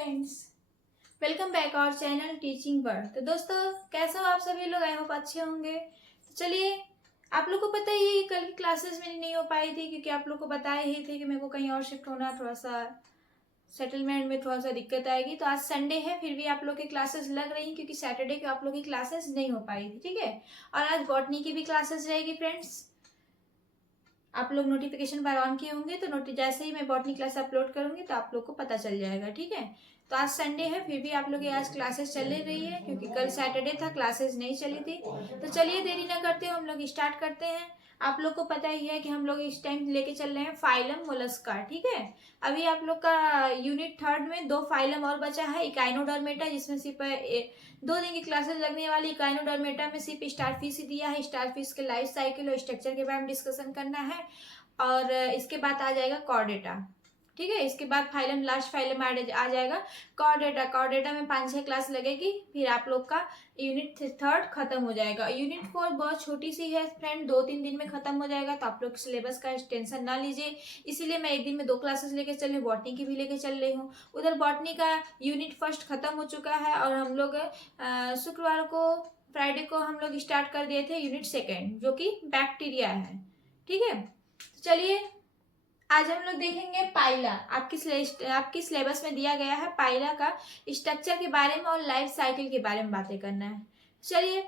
Friends, welcome back our channel teaching word. तो दोस्तों, कैसे हो आप सभी लोग? आई होप अच्छे होंगे। तो चलिए, आप लोग को पता ही है कल की क्लासेस मेरी नहीं हो पाई थी क्योंकि आप लोग को बताया ही थे कि मेरे को कहीं और शिफ्ट होना, थोड़ा सा सेटलमेंट में थोड़ा सा दिक्कत आएगी। तो आज संडे है, फिर भी आप लोग की क्लासेस लग रही क्योंकि सैटरडे को आप लोग की क्लासेस नहीं हो पाई थी, ठीक है। और आज बॉटनी की भी क्लासेस रहेगी फ्रेंड्स। आप लोग नोटिफिकेशन बार ऑन किए होंगे तो जैसे ही मैं बॉटनी क्लास अपलोड करूंगी तो आप लोग को पता चल जाएगा, ठीक है। तो आज संडे है, फिर भी आप लोग की आज क्लासेस चल रही है क्योंकि कल सैटरडे था, क्लासेस नहीं चली थी। तो चलिए देरी ना करते हुए हम लोग स्टार्ट करते हैं। आप लोग को पता ही है कि हम लोग इस टाइम लेके चल रहे हैं फाइलम मोलस्का, ठीक है। अभी आप लोग का यूनिट थर्ड में 2 फाइलम और बचा है, इकाइनोडर्मेटा, जिसमें सिर्फ 2 दिन की क्लासेस लगने वाली। इकाइनोडर्मेटा में सिर्फ स्टारफिश ही दिया है, स्टारफिश के लाइफ साइकिल और स्ट्रक्चर के बारे में डिस्कशन करना है। और इसके बाद आ जाएगा कॉर्डेटा, ठीक है। इसके बाद फाइलम, लास्ट फाइलम आ जाएगा कॉर्डेटा। कॉर्डेटा में 5-6 क्लास लगेगी, फिर आप लोग का यूनिट थर्ड खत्म हो जाएगा। यूनिट 4 बहुत छोटी सी है फ्रेंड, 2-3 दिन में खत्म हो जाएगा, तो आप लोग सिलेबस का टेंशन ना लीजिए। इसीलिए मैं एक दिन में 2 क्लासेस लेके चल रही हूँ, बॉटनी की भी लेके चल रही हूँ। उधर बॉटनी का यूनिट फर्स्ट खत्म हो चुका है और हम लोग शुक्रवार को, फ्राइडे को हम लोग स्टार्ट कर दिए थे यूनिट सेकेंड, जो कि बैक्टीरिया है, ठीक है। तो चलिए, आज हम लोग देखेंगे पाइला। आपकी सिलेबस में दिया गया है पाइला का स्ट्रक्चर के बारे में और लाइफ साइकिल के बारे में बातें करना है। चलिए,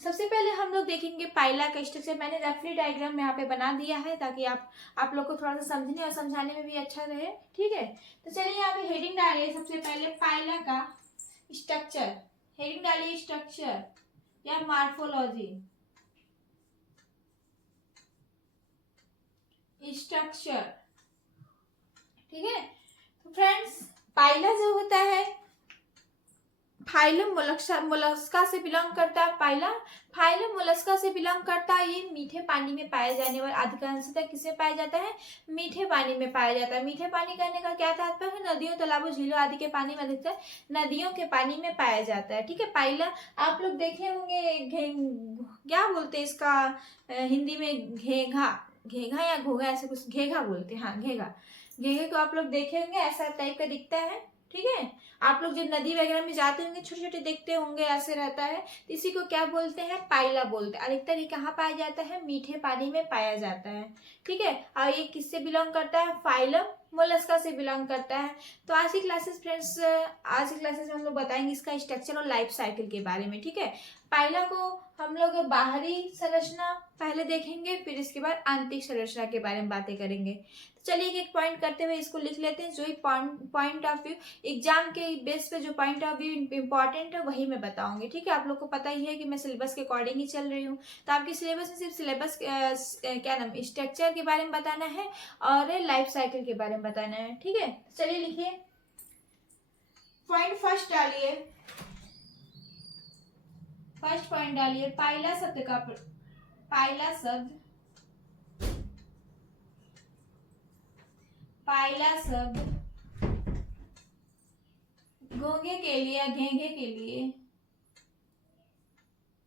सबसे पहले हम लोग देखेंगे पाइला का स्ट्रक्चर। मैंने रफली डायग्राम यहाँ पे बना दिया है ताकि आप लोग को थोड़ा सा समझने और समझाने में भी अच्छा रहे, ठीक है। तो चलिए, यहाँ पे हेडिंग डालिए सबसे पहले पाइला का स्ट्रक्चर। हेडिंग डालिए स्ट्रक्चर या मार्फोलॉजी, स्ट्रक्चर, ठीक है। तो फ्रेंड्स, पाइला जो होता है फाइलम मोलस्का से बिलोंग करता है। पाइला फाइलम मोलस्का से बिलोंग करता है। ये मीठे पानी में पाया जाने वाला, अधिकांशतः किसे पाया जाता है? मीठे पानी में पाया जाता है। मीठे पानी कहने का क्या तात्पर्य है? नदियों, तालाबों, झीलों आदि के पानी में, अधिकतर नदियों के पानी में पाया जाता है, ठीक है। पाइला आप लोग देखे होंगे, क्या बोलते हैं इसका हिंदी में? घेघा, घेघा या घोघा, ऐसे कुछ, घेघा बोलते हैं, हाँ घेघा। घेघे को आप लोग देखे होंगे, ऐसा टाइप का दिखता है, ठीक है। आप लोग जब नदी वगैरह में जाते होंगे, छोटे छोटे देखते होंगे, ऐसे रहता है। तो इसी को क्या बोलते हैं? पाइला बोलते हैं। अधिकतर ये कहाँ पाया जाता है? मीठे पानी में पाया जाता है, ठीक है। और ये किससे बिलोंग करता है? फाइलम मोलस्का से बिलोंग करता है। तो आज की क्लासेस फ्रेंड्स, आज की क्लासेस में हम लोग बताएंगे इसका स्ट्रक्चर और लाइफ साइकिल के बारे में, ठीक है। पाइला को हम लोग बाहरी संरचना पहले देखेंगे, फिर इसके बाद आंतरिक संरचना के बारे में बातें करेंगे। तो चलिए, एक पॉइंट करते हुए इसको लिख लेते हैं। जो ही पॉइंट ऑफ व्यू एग्जाम के बेस पे, जो पॉइंट ऑफ व्यू इंपॉर्टेंट है वही मैं बताऊंगी, ठीक है। आप लोग को पता ही है कि मैं सिलेबस के अकॉर्डिंग ही चल रही हूँ। तो आपके सिलेबस में सिर्फ सिलेबस क्या नाम, स्ट्रक्चर के बारे में बताना है और लाइफ साइकिल के बारे में बताना है, ठीक है। चलिए लिखिए, पॉइंट फर्स्ट डालिए। फर्स्ट पॉइंट डालिए, पाइला शब्द का, पाइला शब्द, पाइला शब्द घोंघे के लिए या घेंघे के लिए,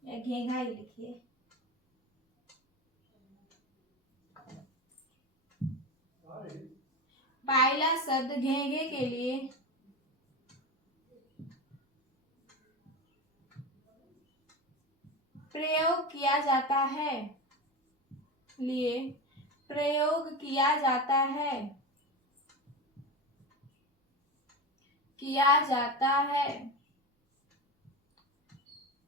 या घेंघा ही लिखिए, पाइला शब्द घेंघे के लिए प्रयोग किया जाता है, लिए प्रयोग किया जाता है, किया जाता है।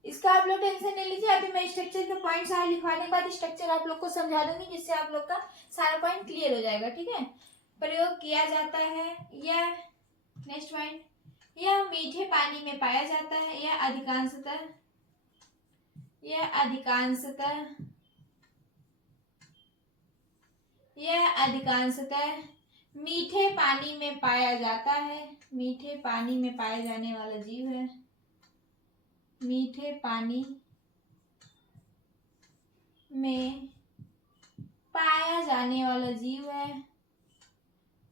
इसका आप लोग टेंशन नहीं लीजिए, अभी मैं स्ट्रक्चर के पॉइंट सारे लिखवाने के बाद स्ट्रक्चर आप लोग को समझा दूंगी, जिससे आप लोग का सारा पॉइंट क्लियर हो जाएगा, ठीक है। प्रयोग किया जाता है, यह नेक्स्ट पॉइंट, यह मीठे पानी में पाया जाता है, यह अधिकांशतः, यह अधिकांशतः, यह अधिकांशतः मीठे पानी में पाया जाता है। मीठे पानी में पाया जाने वाला जीव है, मीठे पानी में पाया जाने वाला जीव है,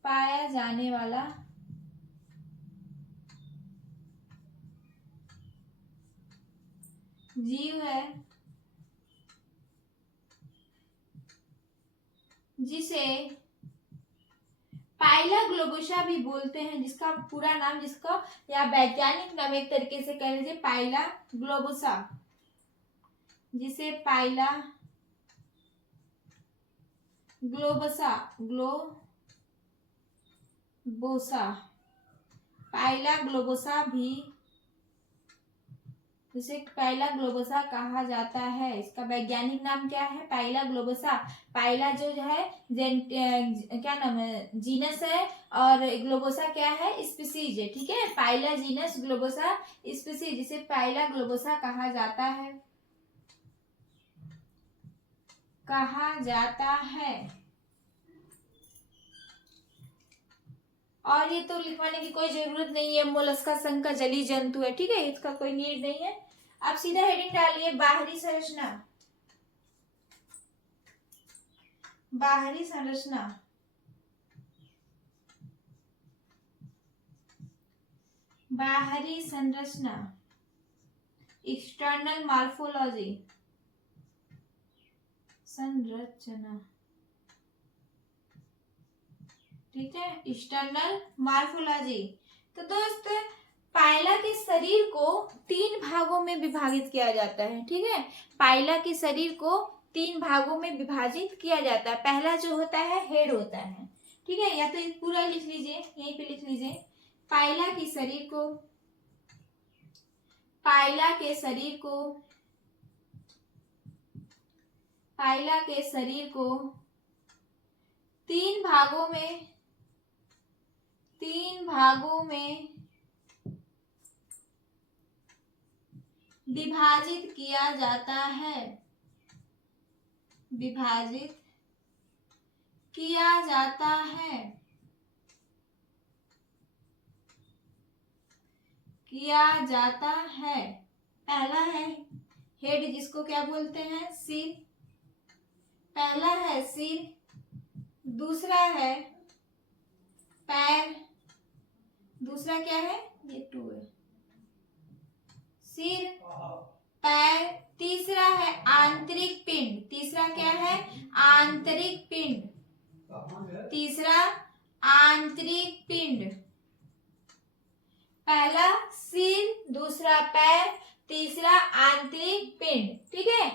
पाया जाने वाला जीव है, जिसे पाइला ग्लोबोसा भी बोलते हैं, जिसका पूरा नाम, जिसका या वैज्ञानिक नाम एक तरीके से कह लीजिए पाइला ग्लोबोसा, जिसे पाइला ग्लोबोसा पाइला ग्लोबोसा भी, जिसे पाइला ग्लोबोसा कहा जाता है। इसका वैज्ञानिक नाम क्या है? Pila globosa. पाइला जो है क्या नाम है, जीनस है, और ग्लोबोसा क्या है, स्पीसीज है। ठीक है, पाइला जीनस, ग्लोबोसा स्पीसीज, जिसे पाइला ग्लोबोसा कहा जाता है। और ये तो लिखवाने की कोई जरूरत नहीं है, मोलस्का संघ का जलीय जंतु है। ठीक है, इसका कोई नीड नहीं है। आप सीधा हेडिंग डालिए बाहरी संरचना। बाहरी संरचना, बाहरी संरचना, एक्सटर्नल मॉर्फोलॉजी, संरचना। ठीक है, एक्सटर्नल मॉर्फोलॉजी। तो दोस्त, पाइला के शरीर को 3 भागों में विभाजित किया जाता है। ठीक है, पाइला के शरीर को 3 भागों में विभाजित किया जाता है। पहला जो होता है हेड होता है। ठीक है, या तो पूरा लिख लीजिए, यहीं पे लिख लीजिए। पाइला के शरीर को, पाइला के शरीर को, पाइला के शरीर को 3 भागों में, 3 भागों में विभाजित किया जाता है। विभाजित किया जाता है, किया जाता है। पहला है हेड, जिसको क्या बोलते हैं, सिर। पहला है सिर, दूसरा है पैर, दूसरा क्या है, ये 2 है, सिर, पैर। तीसरा है आंतरिक पिंड। तीसरा क्या है, आंतरिक पिंड। तीसरा आंतरिक पिंड। पहला सिर, दूसरा पैर, तीसरा आंतरिक पिंड। ठीक है,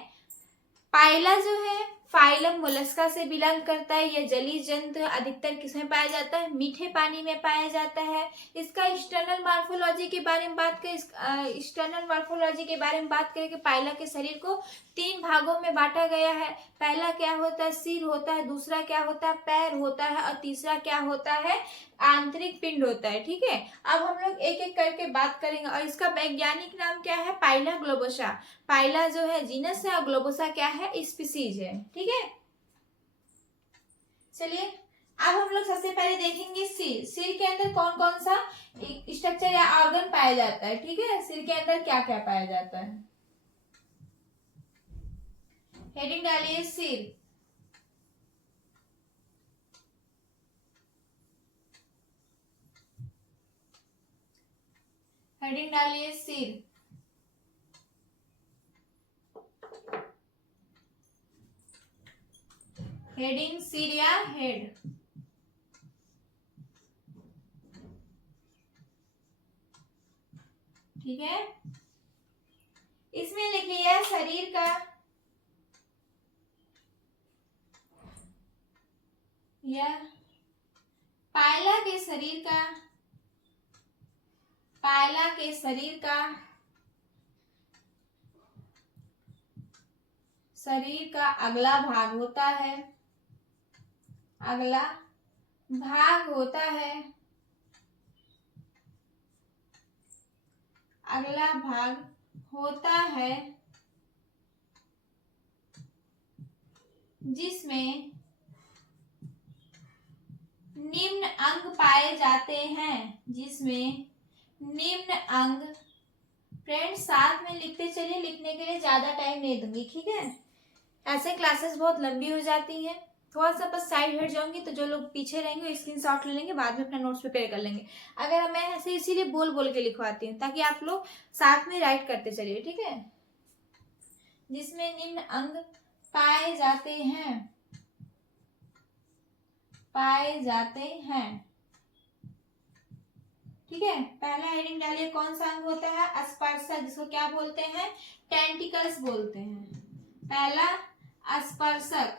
पाइला जो है फाइलम मोलस्का से बिलोंग करता है। यह जलीय जंतु अधिकतर किसमें पाया जाता है, मीठे पानी में पाया जाता है। इसका एक्सटर्नल मॉर्फोलॉजी के बारे में बात करें, एक्सटर्नल मॉर्फोलॉजी के बारे में बात करें कि पाइला के शरीर को 3 भागों में बांटा गया है। पहला क्या होता है, सिर होता है, दूसरा क्या होता है, पैर होता है, और तीसरा क्या होता है, आंतरिक पिंड होता है। ठीक है, अब हम लोग एक एक करके बात करेंगे। और इसका वैज्ञानिक नाम क्या है, पाइला ग्लोबोसा। पाइला जो है जीनस है, और ग्लोबोसा क्या है, स्पीसीज है। ठीक है, चलिए अब हम लोग सबसे पहले देखेंगे सिर। सिर के अंदर कौन कौन सा स्ट्रक्चर या ऑर्गन पाया जाता है। ठीक है, सिर के अंदर क्या क्या पाया जाता है। हेडिंग डालिए सिर। हेडिंग डालिए सिर। हेडिंग सिर या हेड। ठीक है, इसमें लिखिए शरीर का, यह पाइला के शरीर का, पाइला के शरीर का, शरीर का अगला भाग होता है, अगला भाग होता है, अगला भाग होता है, जिसमें निम्न अंग पाए जाते हैं, जिसमें निम्न अंग। फ्रेंड्स साथ में लिखते चलिए, लिखने के लिए ज्यादा टाइम नहीं दूंगी। ठीक है, ऐसे क्लासेस बहुत लंबी हो जाती हैं। थोड़ा सा बस साइड हट जाऊंगी, तो जो लोग पीछे रहेंगे स्क्रीनशॉट ले लेंगे, बाद में अपना नोट्स प्रिपेयर कर लेंगे। अगर मैं ऐसे इसीलिए बोल बोल के लिखवाती हूँ, ताकि आप लोग साथ में राइट करते चलिए। ठीक है, जिसमें निम्न अंग पाए जाते हैं, पाए जाते हैं। ठीक है, पहला हेडिंग डालिए, कौन सा अंग होता है? स्पर्शक, जिसको क्या बोलते हैं? टेंटिकल्स बोलते हैं। पहला स्पर्शक,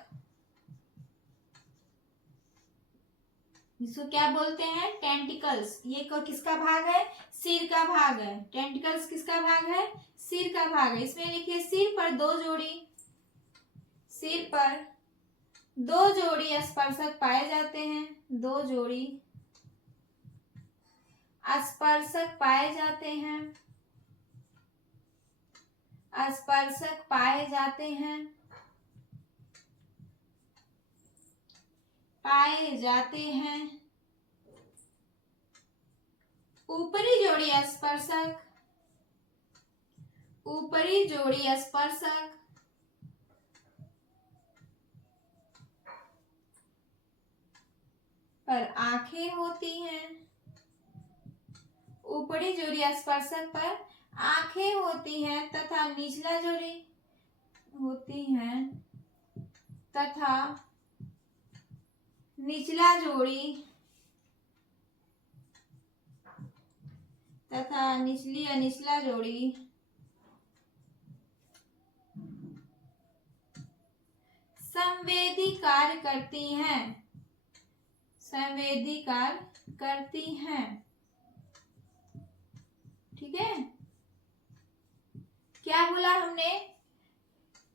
जिसको क्या बोलते हैं? टेंटिकल्स। ये किसका भाग है? सिर का भाग है। टेंटिकल्स किसका भाग है? सिर का भाग है। इसमें लिखिए सिर पर दो जोड़ी, सिर पर दो जोड़ी स्पर्शक पाए जाते हैं। दो जोड़ी स्पर्शक पाए जाते हैं। स्पर्शक पाए जाते हैं। पाए जाते हैं। ऊपरी जोड़ी स्पर्शक, ऊपरी जोड़ी स्पर्शक पर आंखें होती हैं। ऊपरी जोड़ी स्पर्शक पर आंखें होती हैं तथा निचला जोड़ी होती हैं तथा निचला जोड़ी तथा निचली या निचला जोड़ी संवेदी कार्य करती हैं। संवेदी कार्य करती हैं। ठीक है, क्या बोला हमने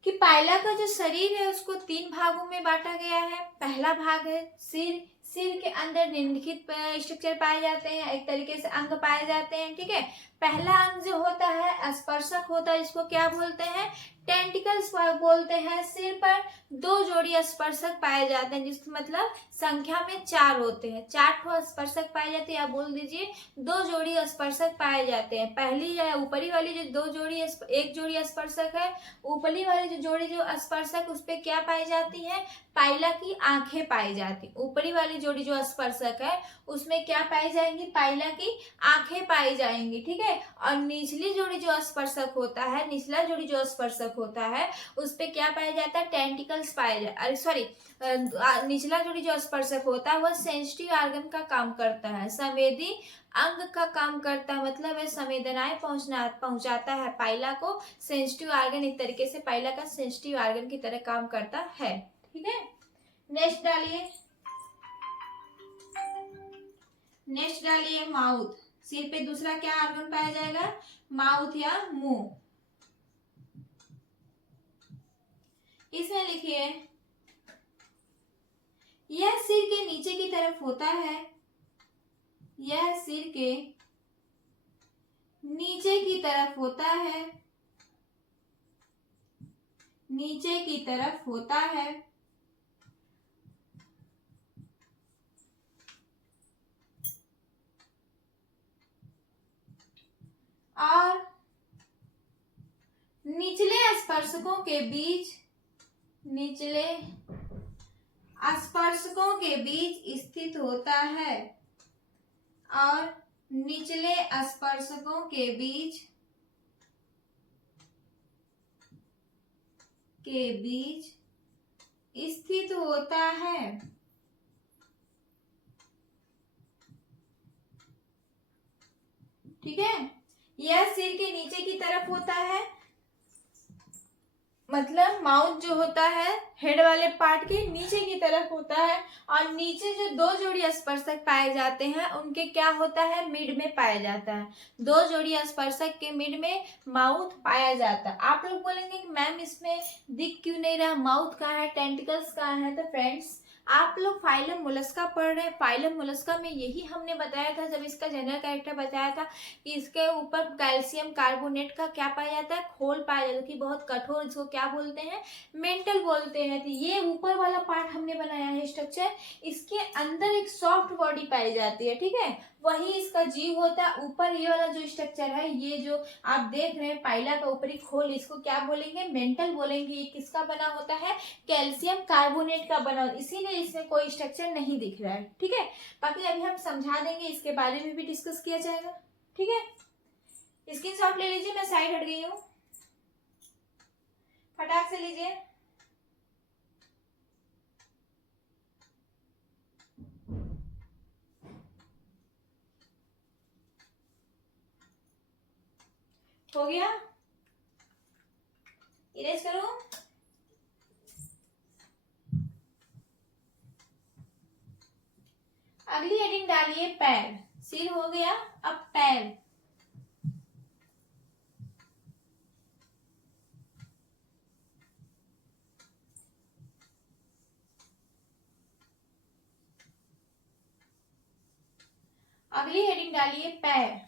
कि पाइला का जो शरीर है उसको तीन भागों में बांटा गया है। पहला भाग है सिर। सिर के अंदर निम्नलिखित स्ट्रक्चर पाए जाते हैं, एक तरीके से अंग पाए जाते हैं। ठीक है, पहला अंग जो होता है स्पर्शक होता है, इसको क्या बोलते हैं? टेंटिकल्स बोलते हैं। सिर पर दो जोड़ी स्पर्शक पाए जाते हैं, जिसका मतलब संख्या में 4 होते हैं। 4 ठो स्पर्शक पाए जाते हैं, या बोल दीजिए 2 जोड़ी स्पर्शक पाए जाते हैं। पहली ऊपरी वाली जो दो जोड़ी एक जोड़ी स्पर्शक है, ऊपरी वाली जो जोड़ी जो स्पर्शक उस पे क्या पाई जाती है? पाइला की आंखें पाई जाती। ऊपरी वाली जोड़ी जो स्पर्शक है उसमें क्या पाई जाएंगी? पाइला की आंखें पाई जाएंगी। ठीक है, और निचली जोड़ी जो स्पर्शक होता है, निचला जोड़ी जो स्पर्शक होता है उस पे क्या पाया जाता है? टेंटिकल्स पाए जाते। अरे सॉरी, निचला जोड़ी जो स्पर्शक होता है वह सेंसिटिव ऑर्गन का काम करता है, संवेदी अंग का काम करता है। मतलब है संवेदनाएं पहुंचाता है पाइला को। सेंसिटिव ऑर्गन एक तरीके से पाइला का सेंसिटिव ऑर्गन की तरह काम करता है। ठीक है, नेक्स्ट डालिए, नेक्स्ट डालिए माउथ। सिर पे दूसरा क्या ऑर्गन पाया जाएगा? माउथ या मुंह। इसमें लिखिए यह सिर के नीचे की तरफ होता है। यह सिर के नीचे की तरफ होता है। नीचे की तरफ होता है और निचले स्पर्शकों के बीच, निचले स्पर्शकों के बीच स्थित होता है। और निचले स्पर्शकों के बीच स्थित होता है। ठीक है, यह सिर के नीचे की तरफ होता है, मतलब माउथ जो होता है हेड वाले पार्ट के नीचे की तरफ होता है। और नीचे जो दो जोड़ी स्पर्शक पाए जाते हैं उनके क्या होता है? मिड में पाया जाता है। दो जोड़ी स्पर्शक के मिड में माउथ पाया जाता है। आप लोग बोलेंगे कि मैम इसमें दिख क्यों नहीं रहा, माउथ कहाँ है, टेंटिकल्स कहाँ है? तो फ्रेंड्स आप लोग फाइलम मोलस्का पढ़ रहे हैं। फाइलम मोलस्का में यही हमने बताया था जब इसका जनरल कैरेक्टर बताया था कि इसके ऊपर कैल्शियम कार्बोनेट का क्या पाया जाता है? खोल पाया जाता है, कि बहुत कठोर, इसको क्या बोलते हैं? मेंटल बोलते हैं। तो ये ऊपर वाला पार्ट हमने बनाया है स्ट्रक्चर, इसके अंदर एक सॉफ्ट बॉडी पाई जाती है। ठीक है, वही इसका जीव होता है। ऊपर ये वाला जो स्ट्रक्चर है, ये जो आप देख रहे हैं पाइला का ऊपरी खोल, इसको क्या बोलेंगे? मेंटल बोलेंगे। ये किसका बना होता है? कैल्शियम कार्बोनेट का बना, इसीलिए इसमें कोई स्ट्रक्चर नहीं दिख रहा है। ठीक है, बाकी अभी हम समझा देंगे, इसके बारे में भी डिस्कस किया जाएगा। ठीक है, स्क्रीनशॉट ले लीजिए, मैं साइड हट गई हूँ, फटाक से लीजिए। हो गया, इरेज करो। अगली हेडिंग डालिए पैर। सिर हो गया, अब पैर। अगली हेडिंग डालिए पैर।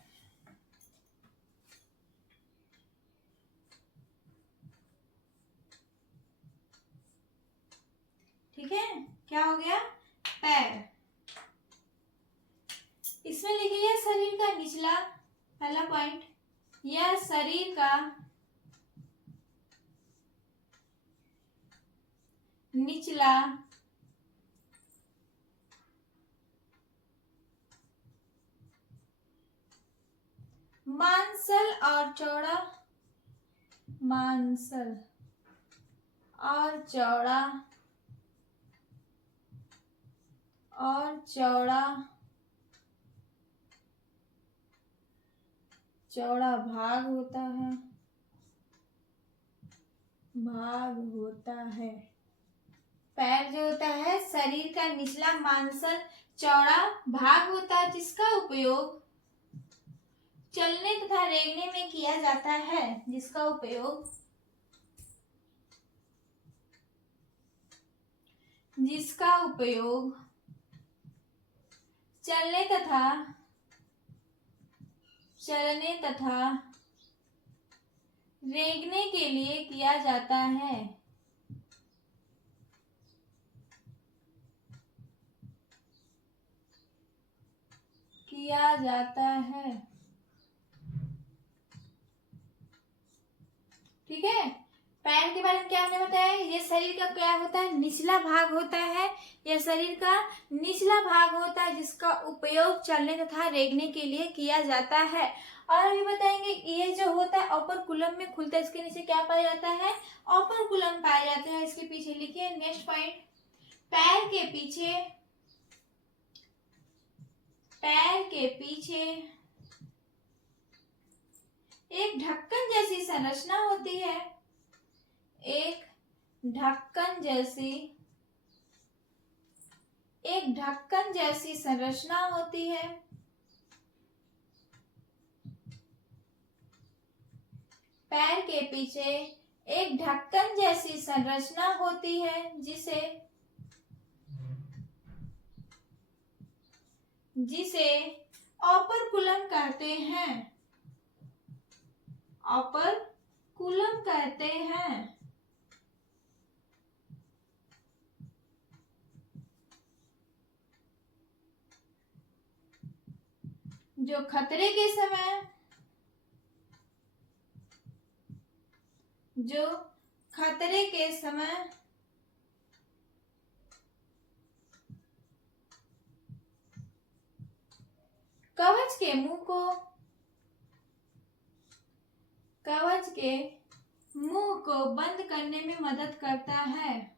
ठीक है, क्या हो गया? पैर। इसमें लिखिए शरीर का निचला, पहला पॉइंट, यह शरीर का निचला मांसल और चौड़ा, मांसल और चौड़ा चौड़ा भाग होता है, पैर जो होता है शरीर का निचला मांसल चौड़ा भाग होता है, जिसका उपयोग चलने तथा रेंगने में किया जाता है, जिसका उपयोग चलने तथा रेंगने के लिए किया जाता है। ठीक है, पैर के बारे में क्या हमने बताया? ये शरीर का क्या होता है? निचला भाग होता है। यह शरीर का निचला भाग होता है, जिसका उपयोग चलने तथा रेंगने के लिए किया जाता है। और अभी बताएंगे ये जो होता है ऑपरकुलम में खुलता है, इसके नीचे क्या पाया जाता है? ऑपरकुलम पाया जाता है। इसके पीछे लिखिए नेक्स्ट पॉइंट, पैर के पीछे एक ढक्कन जैसी संरचना होती है, एक ढक्कन जैसी संरचना होती है। पैर के पीछे एक ढक्कन जैसी संरचना होती है, जिसे ऑपरकुलम कहते हैं। जो खतरे के समय कवच के मुंह को बंद करने में मदद करता है।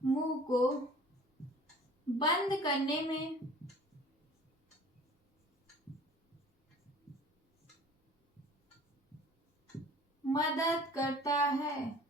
मुंह को बंद करने में मदद करता है।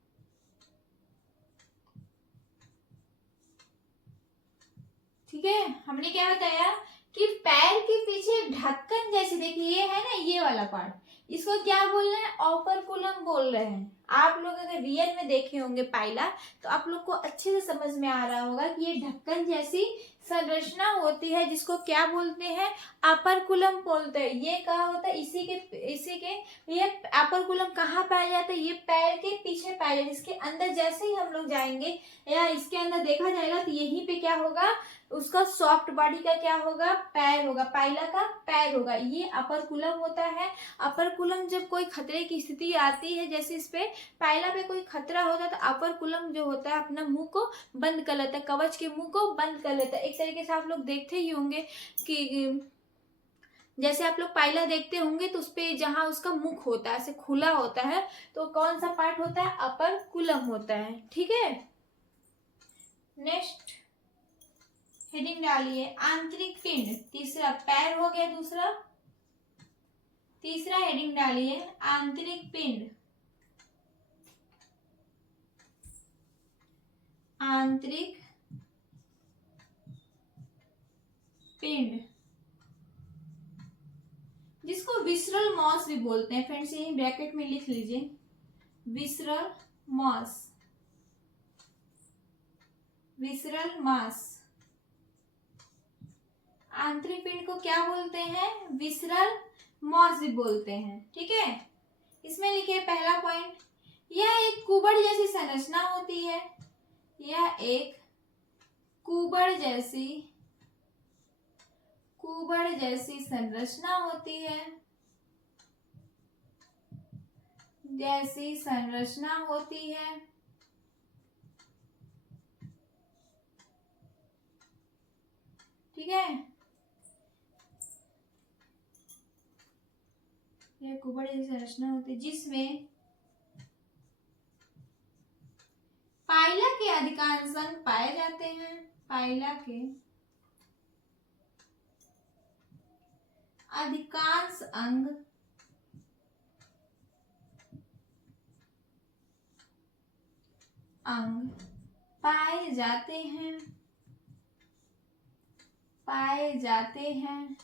ठीक है, हमने क्या बताया कि पैर के पीछे ढक्कन जैसे, देखिए ये है ना, ये वाला पार्ट, इसको क्या बोल रहे हैं? ऑपरकुलम बोल रहे हैं। आप लोग अगर रियल में देखे होंगे पाइला, तो आप लोग को अच्छे से समझ में आ रहा होगा कि ये ढक्कन जैसी संरचना होती है, जिसको क्या बोलते हैं? ऑपरकुलम बोलते हैं। ये कहाँ होता है? इसी के ये ऑपरकुलम कहाँ पाया जाता है? ये पैर के पीछे पाया जाता है। इसके अंदर जैसे ही हम लोग जाएंगे या इसके अंदर देखा जाएगा, तो यहीं पे क्या होगा? उसका सॉफ्ट बॉडी का क्या होगा? पैर होगा, पाइला का पैर होगा। ये ऑपरकुलम होता है। ऑपरकुलम जब कोई खतरे की स्थिति आती है, जैसे इस पे पाइला पे कोई खतरा होता है, तो ऑपरकुलम जो होता है अपना मुंह को बंद कर लेता है, कवच के मुंह को बंद कर लेता है। एक तरीके से आप लोग देखते ही होंगे कि जैसे आप लोग पाइला देखते होंगे, तो उसपे जहां उसका मुख होता है ऐसे खुला होता है, तो कौन सा पार्ट होता है? ऑपरकुलम होता है। ठीक है, नेक्स्ट हेडिंग डालिए आंतरिक पिंड। तीसरा पैर हो गया, दूसरा तीसरा हेडिंग डालिए आंतरिक पिंड। आंतरिक पिंड, जिसको विसरल मॉस भी बोलते हैं फ्रेंड्स, यही ब्रैकेट में लिख लीजिए, विसरल मॉस। विसरल मास, आंतरिक पिंड को क्या बोलते हैं? विसरल मॉस भी बोलते हैं। ठीक है, इसमें लिखिए पहला पॉइंट, यह एक कुबड़ जैसी संरचना होती है। यह एक कुबड़ जैसी संरचना होती है। ठीक है, यह कुबड़ जैसी संरचना होती है जिसमें पाइला के अधिकांश अंग पाए जाते हैं। पाइला के अधिकांश अंग पाए जाते हैं।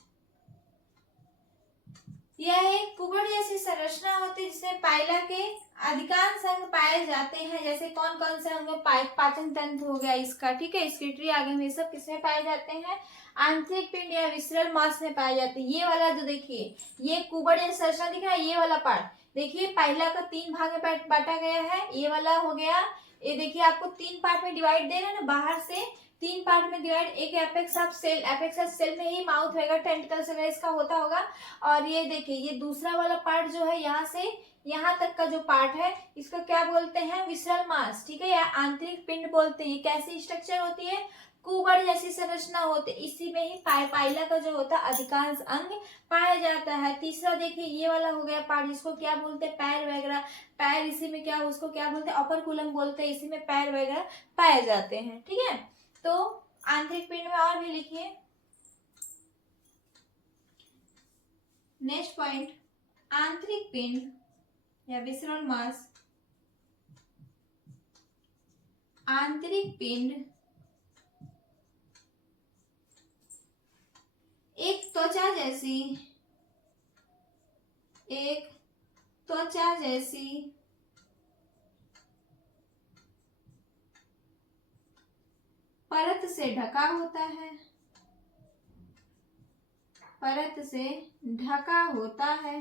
यह एक कुबड़ जैसी संरचना होती है जिसमें पाइला के अधिकांश अंग पाए जाते हैं। जैसे कौन कौन से अंग? पाचन तंत्र हो गया इसका, ठीक है, स्क्रीटरी आगे में, सब किसमें पाए जाते हैं? आंतरिक पिंड या विसरल मास में पाए जाते हैं। ये वाला जो देखिए, ये कुबड़ जैसी संरचना दिख रहा है, ये वाला पार्ट देखिए, पाइला का 3 भाग में बांटा गया है। ये वाला हो गया, ये देखिए आपको 3 पार्ट में डिवाइड दे रहा है ना, बाहर से 3 पार्ट में डिवाइड। एक apex of cell, apex of cell में ही माउथ रहेगा, टेंटिकल्स वगैरह इसका होता होगा। और ये देखिए, ये दूसरा वाला पार्ट जो है, यहाँ से यहाँ तक का जो पार्ट है, इसको क्या बोलते हैं? विसरल मास। ठीक है, या आंतरिक पिंड बोलते हैं। कैसी स्ट्रक्चर होती है? कुबड़ जैसी संरचना होती है। इसी में ही पाइला का जो होता है अधिकांश अंग पाया जाता है। तीसरा देखिए, ये वाला हो गया पार्ट, जिसको क्या बोलते हैं? पैर वगैरह। पैर इसी में क्या, उसको क्या बोलते हैं? ऑपरकुलम बोलते हैं। इसी में पैर वगैरह पाए जाते हैं। ठीक है, तो आंतरिक पिंड में और भी लिखिए। नेक्स्ट पॉइंट, आंतरिक पिंड या विसरल मास। आंतरिक पिंड एक त्वचा जैसी परत से ढका होता है। परत से ढका होता है।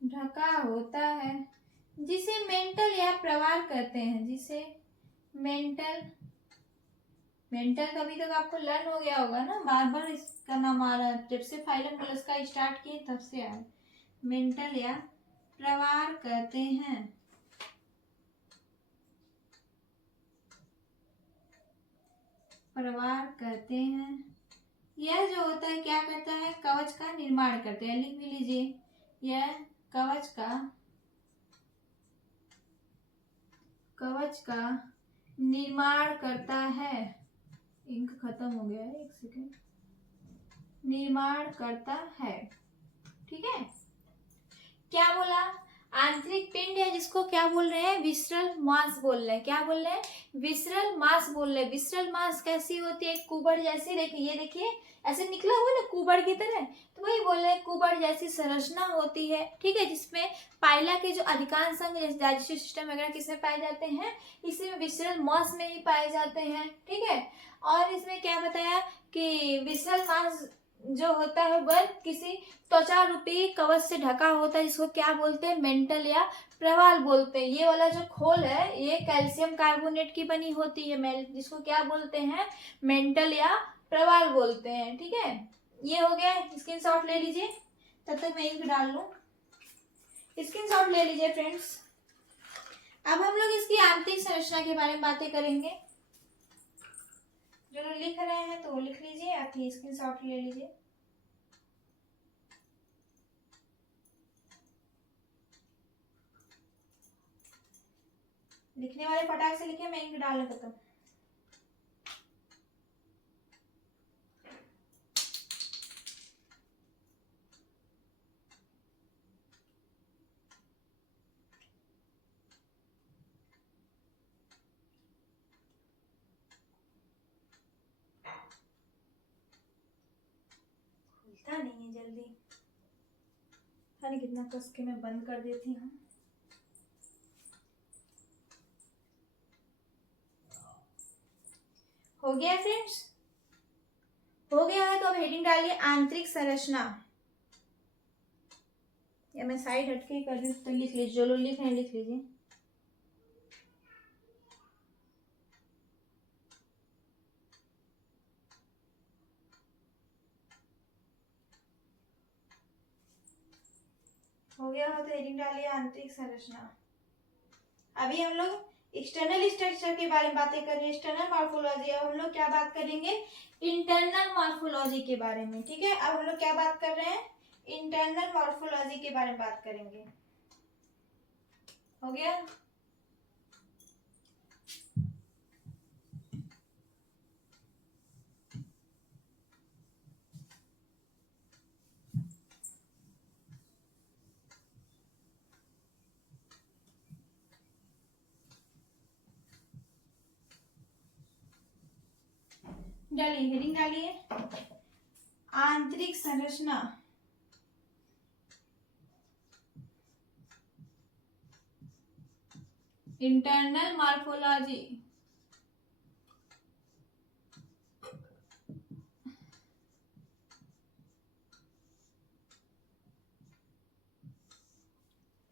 ढका होता है, जिसे मेंटल या प्रवार कहते हैं। जिसे मेंटल कभी तक आपको लर्न हो गया होगा ना, बार बार इसका नाम आ रहा है, जब से फाइलम मोलस्का स्टार्ट किए तब से आया। मेंटल या प्रवार कहते हैं। प्रवार कहते हैं। यह जो होता है क्या करता है? कवच का निर्माण करते हैं। लिख भी लीजिए, यह कवच का निर्माण करता है। इंक खत्म हो गया है, एक सेकेंड। निर्माण करता है। ठीक है, क्या बोला? आंतरिक पिंड है, जिसको क्या बोल रहे हैं? विसरल मास बोल रहे हैं। क्या बोल रहे हैं? विसरल मास बोल रहे हैं। विसरल मास कैसी होती है? कुबड़ जैसी। देखिए, ये देखिए ऐसे निकला हुआ ना कुबड़ की तरह, तो वही बोल रहे हैं, कुबड़ जैसी संरचना होती है। ठीक है, जिसमें पाइला के जो अधिकांश अंग जैसे डाइजेस्टिव सिस्टम वगैरह किसमें पाए जाते हैं? इसी में विसरल मास में ही पाए जाते हैं। ठीक है, और इसमें क्या बताया कि विसरल मास जो होता है वह किसी त्वचा रूपी कवच से ढका होता है, जिसको क्या बोलते हैं? मेंटल या प्रवाल बोलते हैं। ये वाला जो खोल है, ये कैल्शियम कार्बोनेट की बनी होती है, जिसको क्या बोलते हैं? मेंटल या प्रवाल बोलते हैं। ठीक है, ये हो गया, स्क्रीनशॉट ले लीजिए, तब तक मैं इंक डाल लूं। स्क्रीनशॉट ले लीजिए फ्रेंड्स। अब हम लोग इसकी आंतरिक संरचना के बारे में बातें करेंगे। जो लोग लिख रहे हैं तो वो लिख लीजिए, आप ये स्क्रीनशॉट ले लीजिए। लिखने वाले फटाक से लिखे, मैं इंक डालने खत्म। खुलता नहीं है जल्दी, पता नहीं कितना कस के मैं बंद कर देती हूँ। हो गया फ्रेंड्स, हो गया है। तो अब हेडिंग डालिए आंतरिक संरचना, या मैं साइड हटके ही कर रही हूँ, तो लिख लीजिए, जो लोग लिख रहे हैं लिख लीजिए। हो गया हो तो हेडिंग डालिए आंतरिक संरचना। अभी हम लोग एक्सटर्नल स्ट्रक्चर के बारे में बातें कर रहे हैं, एक्सटर्नल मॉर्फोलॉजी। अब हम लोग क्या बात करेंगे, इंटरनल मॉर्फोलॉजी के बारे में। ठीक है, अब हम लोग क्या बात कर रहे हैं, इंटरनल मॉर्फोलॉजी के बारे में बात करेंगे। हो गया। डालिए हेडिंग डालिए आंतरिक संरचना। Internal morphology.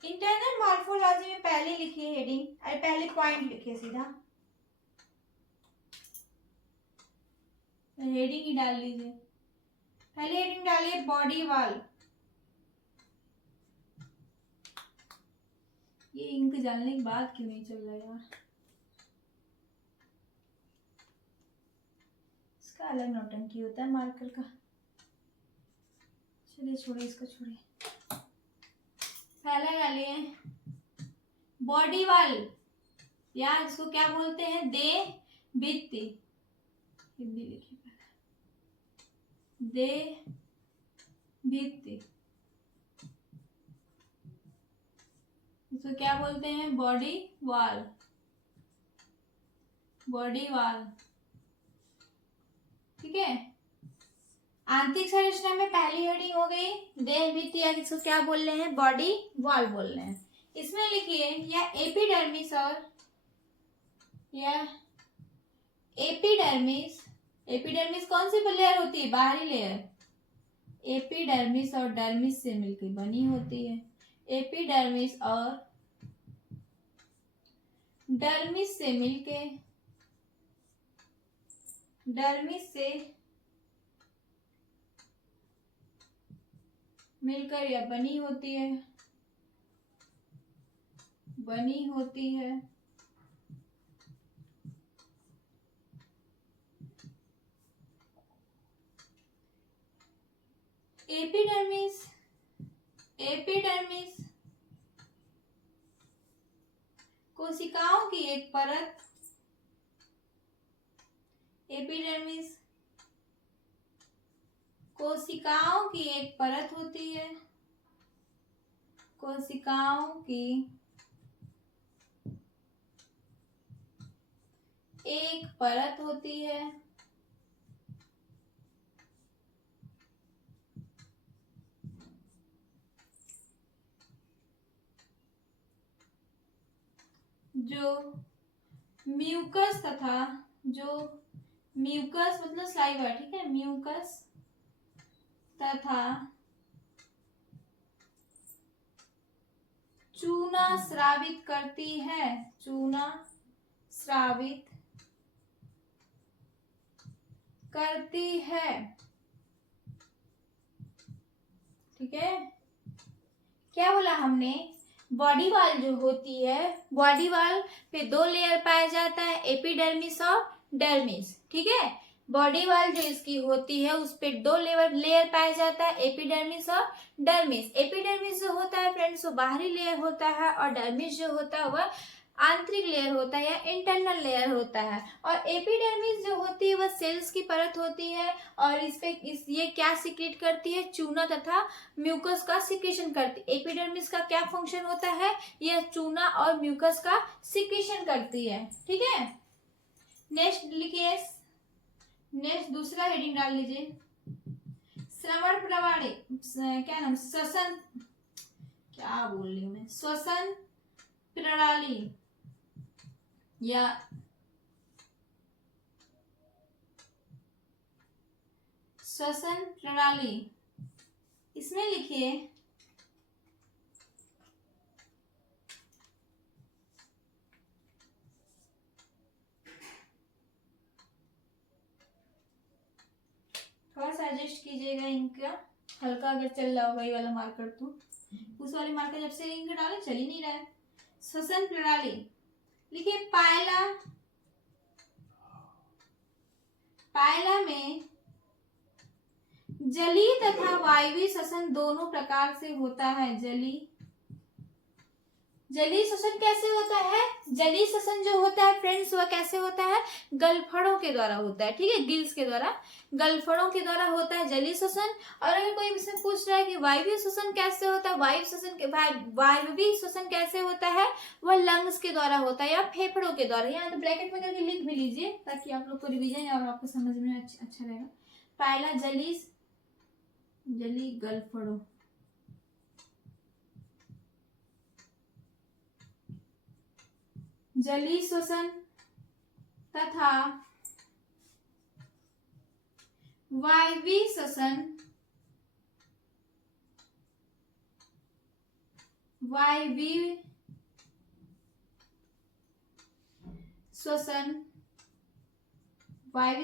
इंटरनल मॉर्फोलॉजी में पहले लिखिए हेडिंग, अरे पहले पॉइंट लिखिए सीधा, हेडिंग ही डाल लीजिए। पहले हेडिंग डालिए बॉडी वॉल। ये इंक डालने के बाद क्यों नहीं चल रहा यार, इसका अलग नौटंकी होता है मार्कर का। चलिए छोड़िए, इसको छोड़िए। पहला डालिए बॉडी वॉल, या जिसको क्या बोलते हैं, देह भित्ति। हिंदी लिखिए पहले, देह भित्ति, इसको क्या बोलते हैं, बॉडी वॉल। बॉडी वॉल, ठीक है। आंतरिक संरचना में पहली हेडिंग हो गई देह भित्ति, या इसको क्या बोल रहे हैं, बॉडी वॉल बोल रहे हैं। इसमें लिखिए या एपिडर्मिस, और या एपिडर्मिस। एपिडर्मिस कौन सी लेयर होती है, बाहरी लेयर। एपिडर्मिस और डर्मिस से मिलकर बनी होती है। एपिडर्मिस और डर्मिस से मिलके, डर्मिस से मिलकर यह बनी होती है, बनी होती है। एपिडर्मिस, एपिडर्मिस कोशिकाओं की एक परत, एपिडर्मिस कोशिकाओं की एक परत होती है, कोशिकाओं की एक परत होती है, जो म्यूकस तथा, जो म्यूकस मतलब साइवा, ठीक है, म्यूकस तथा चूना स्रावित करती है, चूना स्रावित करती है, ठीक है। क्या बोला हमने, बॉडी वॉल जो होती है, बॉडी वॉल पे दो लेयर पाया जाता है, एपिडर्मिस और डर्मिस, ठीक है। बॉडी वॉल जो इसकी होती है उस पे दो लेयर पाया जाता है, एपिडर्मिस और डर्मिस। एपिडर्मिस जो होता है फ्रेंड्स वो बाहरी लेयर होता है, और डर्मिस जो होता है वह आंतरिक लेयर होता है या इंटरनल लेयर होता है। और एपिडर्मिस जो होती है वह सेल्स की परत होती है, और ये क्या सिक्रेट करती है, चूना तथा म्यूकस का सिक्रेशन करती है। एपिडर्मिस का क्या फंक्शन होता है, यह चूना और म्यूकस का सिक्रेशन करती है, ठीक है। नेक्स्ट लिखिए, नेक्स्ट दूसरा हेडिंग डाल लीजिए श्रवण प्रणाली, क्या नाम, श्वसन, क्या बोल रही हूँ मैं, श्वसन प्रणाली या श्वसन प्रणाली, इसमें लिखिए थोड़ा सा एडजस्ट कीजिएगा इनका, हल्का अगर चल रहा होगा ये वाला मार्कर तो, उस वाले मार्कर जब से इंक डाले चल ही नहीं रहा है। श्वसन प्रणाली लिखिए, पायला में जलीय तथा वायवीय श्वसन दोनों प्रकार से होता है। जलीय श्वसन कैसे होता है? जलीय श्वसन जो होता है फ्रेंड्स वह कैसे होता है? गलफड़ों के द्वारा होता है, ठीक है, गिल्स के द्वारा, गलफड़ों के द्वारा होता है जलीय श्वसन। और अगर कोई इसमें पूछ रहा है कि वायवीय श्वसन कैसे होता है, वायवीय श्वसन कैसे होता है, वह लंग्स के द्वारा होता है या फेफड़ों के द्वारा। यहाँ तो ब्रैकेट में करके लिख भी लीजिए ताकि आप लोग को रिविजन और आपको समझ में अच्छा रहेगा। पहला जली गलफड़ों, जलीय श्वसन तथा वायवीय श्वसन, वायवीय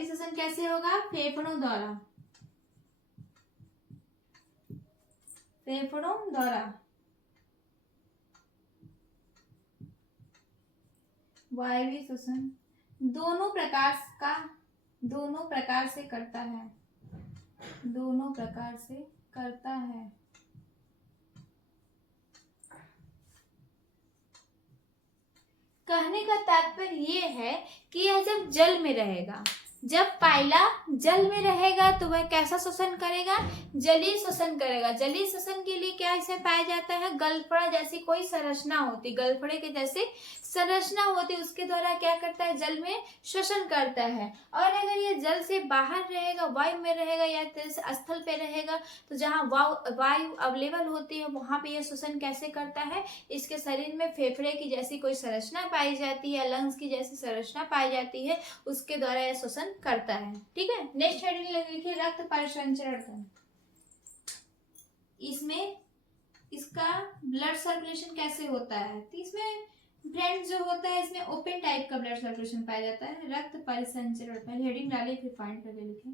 श्वसन कैसे होगा? फेफड़ों द्वारा, फेफड़ों द्वारा। वायवीय श्वसन दोनों प्रकार से करता है, दोनों प्रकार से करता है। कहने का तात्पर्य ये है कि यह जब जल में रहेगा, जब पायला जल में रहेगा तो वह कैसा श्वसन करेगा? जलीय श्वसन करेगा। जलीय श्वसन के लिए क्या इसमें पाया जाता है? गलफड़ा जैसी कोई संरचना होती, गलफड़े के जैसे संरचना होती, उसके द्वारा क्या करता है? जल में श्वसन करता है। और अगर ये जल से बाहर रहेगा, वायु में रहेगा या स्थल पे रहेगा, तो जहाँ वायु अवेलेबल होती है वहां पे ये श्वसन कैसे करता है? इसके शरीर में फेफड़े की जैसी कोई संरचना पाई जाती है, लंग्स की जैसी संरचना पाई जाती है, उसके द्वारा यह श्वसन करता है। ठीक है, नेक्स्ट हेडिंग लिखिए रक्त परिसंचरण। इसमें इसका ब्लड सर्कुलेशन कैसे होता है? तो इसमें फ्रेंड्स जो होता है इसमें ओपन टाइप का ब्लड सर्कुलेशन पाया जाता है। रक्त परिसंचरण, पहले हेडिंग डालिए फिर फाइंड करके लिखें।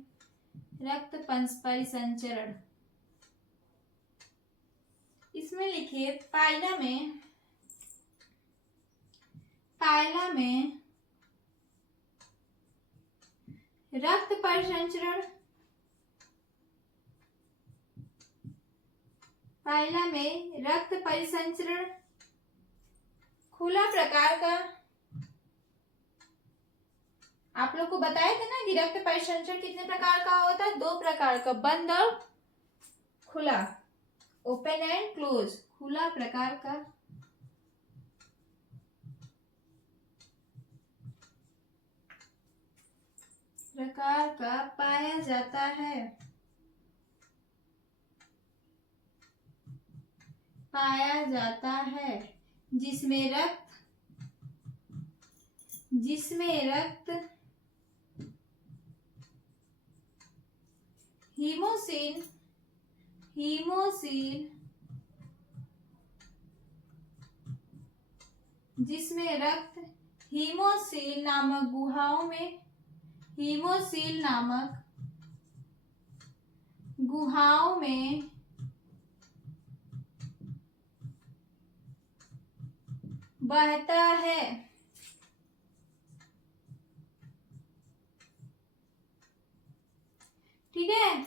रक्त परिसंचरण, इसमें लिखिए पायला में रक्त परिसंचरण, पायला में रक्त परिसंचरण खुला प्रकार का, आप लोग को बताया था ना कि रक्त परिसंचरण कितने प्रकार का होता है? 2 प्रकार का, बंद और खुला, ओपन एंड क्लोज। खुला प्रकार का पाया जाता है, जिसमें रक्त हीमोसिल नामक गुहाओं में बहता है। ठीक है,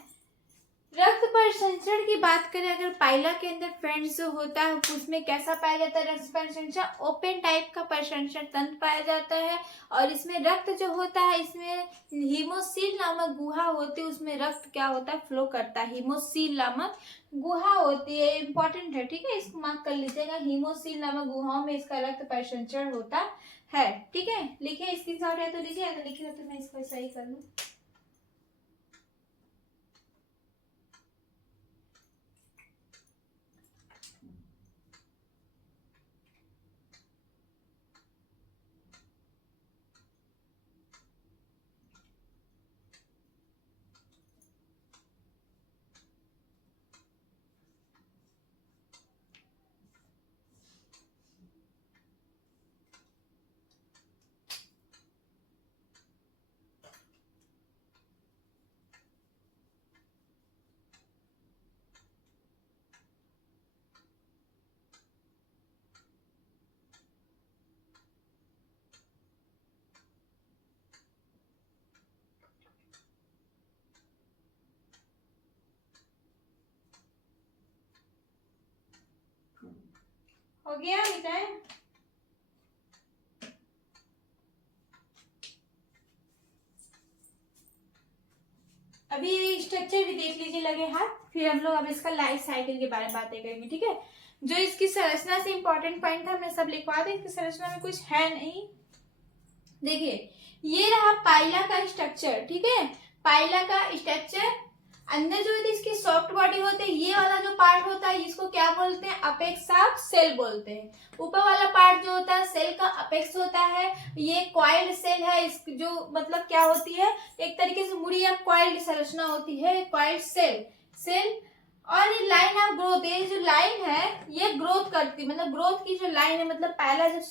रक्त परिसंचरण की बात करें अगर पायला के अंदर फ्रेंड्स जो होता है उसमें कैसा पाया जाता है? रक्त परिसंचरण ओपन टाइप का परिसंचरण तंत्र पाया जाता है। और इसमें रक्त जो होता है इसमें हीमोसिल नामक गुहा होती है, उसमें रक्त क्या होता है? फ्लो करता है। हीमोसिल नामक गुहा होती है, इंपॉर्टेंट है, ठीक है, इसको मार्क कर लीजिएगा। हीमोसिल नामक गुहाओं में इसका रक्त परिसंचरण होता है। ठीक है, लिखिए, स्क्रीनशॉट है तो लीजिए, या तो लिखिए तो मैं इसको सही कर लूं। हो गया मिटाए। अभी स्ट्रक्चर भी देख लीजिए लगे हाथ, फिर हम लोग अब इसका लाइफ साइकिल के बारे में बातें करेंगे, ठीक है। जो इसकी संरचना से इंपॉर्टेंट पॉइंट था हमने सब लिखवा दिया, इसकी संरचना में कुछ है नहीं। देखिए ये रहा पाइला का स्ट्रक्चर, ठीक है। पाइला का स्ट्रक्चर, अंदर जो है इसकी सॉफ्ट बॉडी होते हैं, ये वाला जो पार्ट होता है इसको क्या बोलते हैं, अपेक्स ऑफ सेल बोलते हैं। ऊपर वाला पार्ट जो होता है सेल का अपेक्स होता है, ये कॉइल्ड सेल है। इस जो मतलब क्या होती है, एक तरीके से मुड़ी या कॉइल्ड संरचना होती है, कॉइल्ड सेल। और ये लाइन ऑफ ग्रोथ, ये जो लाइन है ये ग्रोथ करती, मतलब ग्रोथ की जो लाइन है, मतलब पहला जब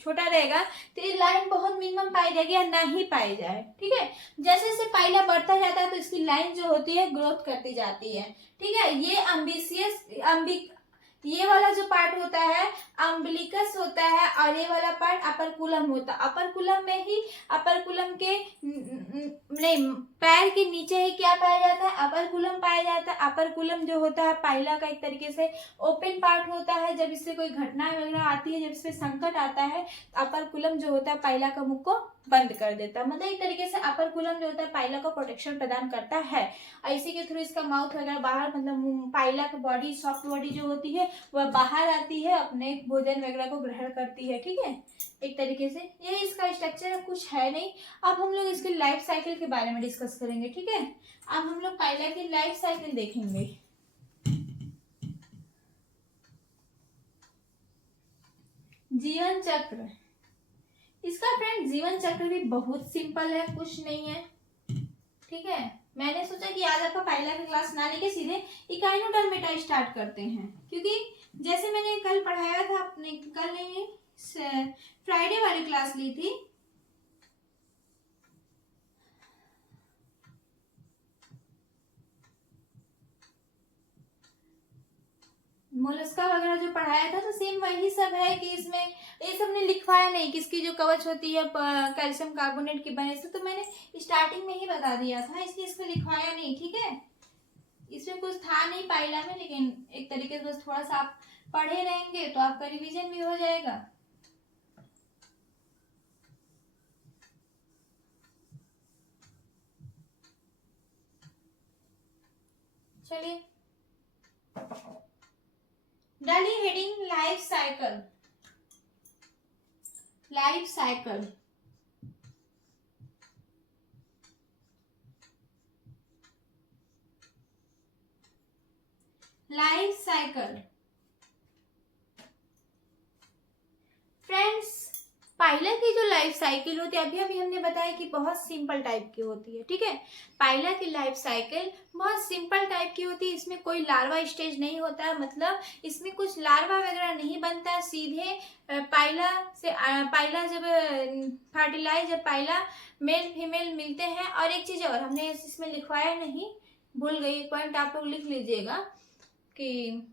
छोटा रहेगा तो ये लाइन बहुत मिनिमम पाई जाएगी या ना ही पाई जाए, ठीक है। जैसे जैसे पाइला बढ़ता जाता है तो इसकी लाइन जो होती है ग्रोथ करती जाती है, ठीक है। ये ये वाला जो पार्ट होता है अम्बिलिकस होता है, और ये वाला पार्ट अपर होता है। अपर में के नहीं, पैर के नीचे ही क्या पाया जाता है, अपर पाया जाता है। अपर जो होता है पाइला का एक तरीके से ओपन पार्ट होता है। जब इससे कोई घटना वगैरह आती है, जब इससे संकट आता है, अपर जो होता है पाइला का मुख को बंद कर देता है। मतलब एक तरीके से अपर जो होता है पाइला को प्रोटेक्शन प्रदान करता है, और इसी के थ्रू इसका माउथ वगैरह बाहर, मतलब पाइला का बॉडी, सॉफ्ट बॉडी जो होती है वह बाहर आती है, अपने भोजन वगैरह को ग्रहण करती है, ठीक है। एक तरीके से ये इसका स्ट्रक्चर, कुछ है नहीं। अब हम लोग इसके लाइफ साइकिल के बारे में डिस्कस करेंगे, ठीक है। अब हम लोग पाइला की लाइफ साइकिल देखेंगे। जीवन चक्र, इसका फ्रेंड जीवन चक्र भी बहुत सिंपल है, कुछ नहीं है, ठीक है। मैंने सोचा कि आज आपका पाइला की क्लास ना लेके सीधे इकाइनोडर्मेटा स्टार्ट करते हैं, क्योंकि जैसे मैंने कल पढ़ाया था, अपने कल नहीं फ्राइडे वाली क्लास ली थी, मोलस्का वगैरह जो पढ़ाया था, तो सेम वही सब है कि इसमें ये सब ने लिखवाया नहीं, किसकी जो कवच होती है कैल्शियम कार्बोनेट की बने से, तो मैंने स्टार्टिंग में ही बता दिया था, इसलिए इसको लिखवाया नहीं, ठीक है। इसमें कुछ था नहीं पाइला में, लेकिन एक तरीके से बस थोड़ा सा आप पढ़े रहेंगे तो आपका रिवीजन भी हो जाएगा। चलिए डाली heading life cycle. Life cycle, life cycle friends, Pila की जो लाइफ साइकिल होती है, अभी हमने बताया कि बहुत सिंपल टाइप की होती है, ठीक है। पाइला की लाइफ साइकिल बहुत सिंपल टाइप की होती है, इसमें कोई लार्वा स्टेज नहीं होता है, मतलब इसमें कुछ लार्वा वगैरह नहीं बनता है। सीधे पाइला जब फर्टिलाइज, जब पाइला मेल फीमेल मिलते हैं। और एक चीज और हमने इसमें लिखवाया नहीं, भूल गई, पॉइंट आप लोग लिख लीजिएगा कि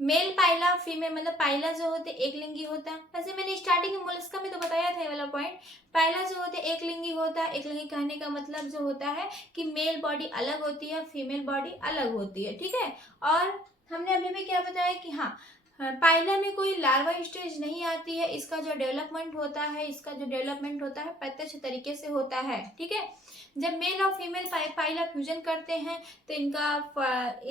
मेल पाइला, फीमेल मतलब पाइला जो होते एक लिंगी होता है। वैसे मैंने स्टार्टिंग में मोलस्का में तो बताया था ये वाला पॉइंट। पाइला जो होते एक लिंगी होता है। एक लिंगी कहने का मतलब जो होता है कि मेल बॉडी अलग होती है, फीमेल बॉडी अलग होती है, ठीक है। और हमने अभी भी क्या बताया कि हाँ, पाइला में कोई लार्वा स्टेज नहीं आती है। इसका जो डेवलपमेंट होता है प्रत्यक्ष तरीके से होता है, ठीक है। जब मेल और फीमेल पाइला फ्यूजन करते हैं तो इनका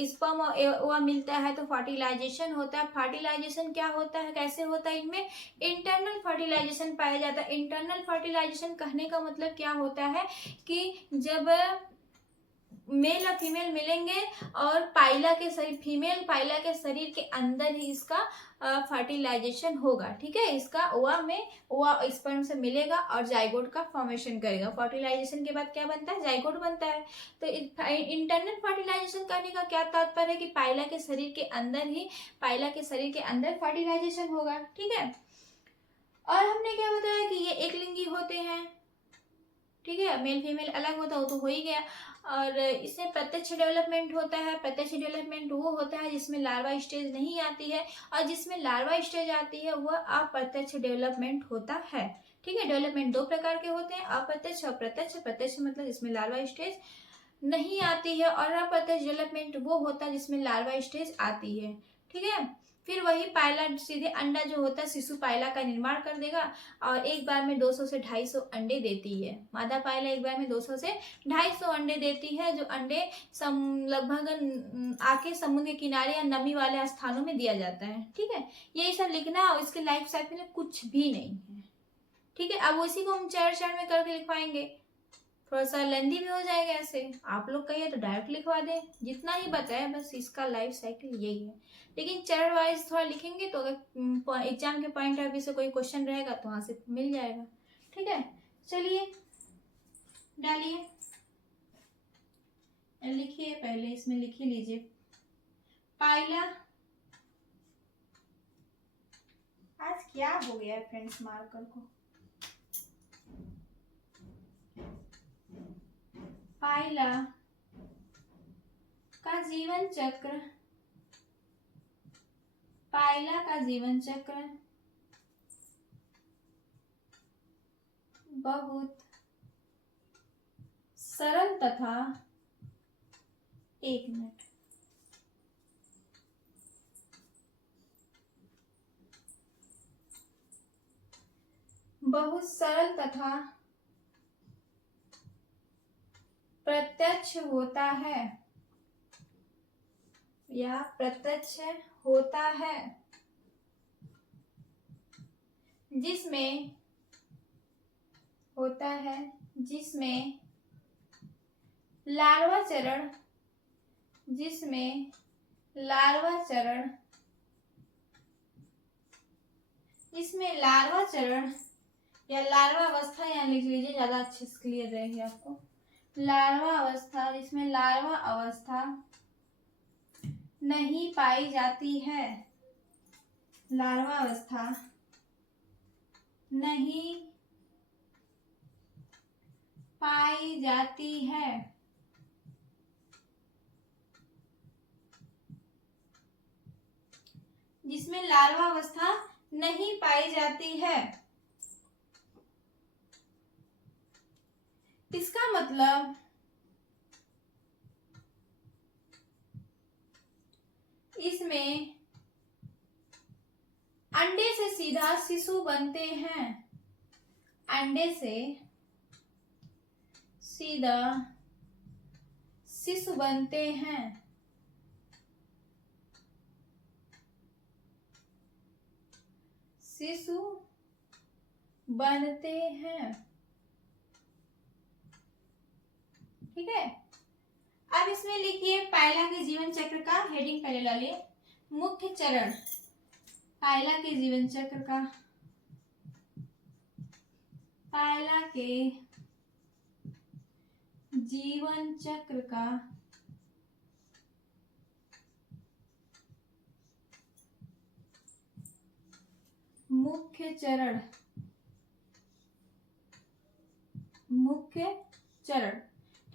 स्पर्म ओवा मिलता है, तो फर्टिलाइजेशन होता है। फर्टिलाइजेशन क्या होता है, कैसे होता है, इनमें इंटरनल फर्टिलाइजेशन पाया जाता है। इंटरनल फर्टिलाइजेशन कहने का मतलब क्या होता है कि जब मेल और फीमेल मिलेंगे और फीमेल पाइला के शरीर के अंदर ही इसका फर्टिलाइजेशन होगा, ठीक है। इसका ओवा स्पर्म से मिलेगा और जाइगोट का फॉर्मेशन करेगा। फर्टिलाइजेशन के बाद क्या बनता है, जाइगोट बनता है। तो इंटरनल फर्टिलाइजेशन करने का क्या तात्पर्य है कि पाइला के शरीर के अंदर फर्टिलाइजेशन होगा, ठीक है। और हमने क्या बताया कि ये एक लिंगी होते हैं, ठीक है। मेल फीमेल अलग होता हो तो हो ही गया। और इसमें प्रत्यक्ष डेवलपमेंट होता है। प्रत्यक्ष डेवलपमेंट वो होता है जिसमें लार्वा स्टेज नहीं आती है, और जिसमें लार्वा स्टेज आती है वह अप्रत्यक्ष डेवलपमेंट होता है, ठीक है। डेवलपमेंट दो प्रकार के होते हैं, अप्रत्यक्ष और प्रत्यक्ष। प्रत्यक्ष मतलब जिसमें लार्वा स्टेज नहीं आती है, और अप्रत्यक्ष डेवलपमेंट वो होता है जिसमें लार्वा स्टेज आती है, ठीक है। फिर वही पायला सीधे अंडा जो होता है शिशु पायला का निर्माण कर देगा और एक बार में 200 से 250 अंडे देती है। मादा पायला एक बार में 200 से 250 अंडे देती है, जो अंडे लगभग आके समुद्र के किनारे या नमी वाले स्थानों में दिया जाता है। ठीक है, यही सब लिखना और इसके लाइफ साइकिल में कुछ भी नहीं है। ठीक है, अब उसी को हम चरण में करके लिखवाएंगे, थोड़ा सा लेंदी भी हो जाएगा। ऐसे आप लोग कहिए तो डायरेक्ट लिखवा दें, जितना ही बताया बस इसका लाइफ साइकिल यही है। लेकिन चरण वाइज थोड़ा लिखेंगे तो अगर एग्जाम के पॉइंट ऑफ व्यू से कोई क्वेश्चन रहेगा तो वहां से मिल जाएगा। ठीक है, चलिए डालिए, लिखिए, पहले इसमें लिख ही लीजिए पायला। आज क्या हो गया है फ्रेंड्स मार्कर को? पायला का जीवन चक्र, पायला का जीवन चक्र बहुत सरल तथा, एक मिनट, बहुत सरल तथा प्रत्यक्ष होता है या प्रत्यक्ष होता है, जिसमें होता है जिसमें लार्वा चरण, जिसमें लार्वा चरण, जिसमें लार्वा चरण या लार्वा अवस्था यहाँ लिख लीजिए, ज्यादा अच्छे से क्लियर रहेगी आपको। लार्वा अवस्था, जिसमें लार्वा अवस्था नहीं पाई जाती है, लार्वा अवस्था नहीं पाई जाती है, जिसमें लार्वा अवस्था नहीं पाई जाती है। इसका मतलब इसमें अंडे से सीधा शिशु बनते हैं, अंडे से सीधा शिशु बनते हैं, शिशु बनते हैं। ठीक है, अब इसमें लिखिए पायला के जीवन चक्र का हेडिंग पहले डालिए, मुख्य चरण, पायला के जीवन चक्र का, पायला के जीवन चक्र का मुख्य चरण, मुख्य चरण।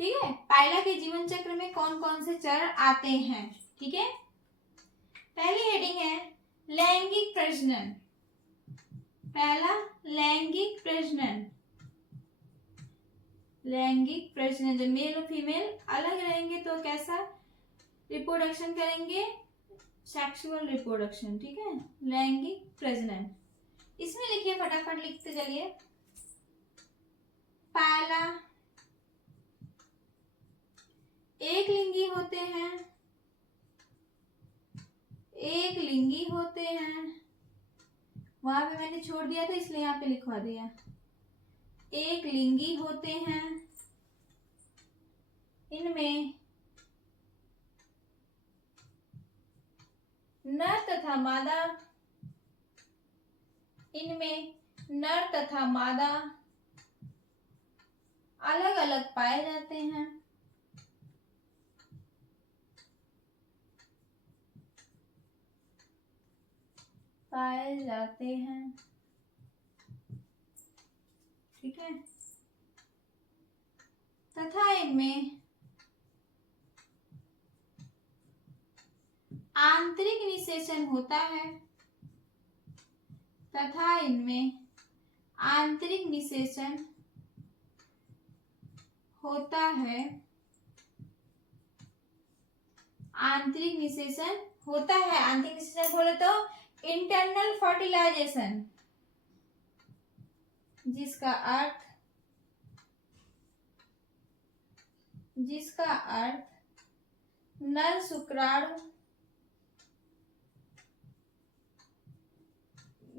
ठीक है, पायला के जीवन चक्र में कौन कौन से चरण आते हैं? ठीक है, पहली हेडिंग है लैंगिक प्रजनन, पहला लैंगिक प्रजनन, लैंगिक प्रजनन, जब मेल और फीमेल अलग रहेंगे तो कैसा रिप्रोडक्शन करेंगे? Sexual reproduction. ठीक है, लैंगिक प्रजनन। इसमें लिखिए, फटाफट लिखते चलिए, पायला एक लिंगी होते हैं, एक लिंगी होते हैं, वहां पे मैंने छोड़ दिया था इसलिए यहाँ पे लिखवा दिया, एक लिंगी होते हैं, इनमें नर तथा मादा, इनमें नर तथा मादा अलग अलग पाए जाते हैं, पाए जाते हैं। ठीक है, तथा इनमें आंतरिक निषेचन होता है, तथा इनमें आंतरिक निषेचन होता है, आंतरिक निषेचन होता है। आंतरिक निषेचन बोले तो इंटरनल फर्टिलाइजेशन, जिसका अर्थ नर शुक्राणु,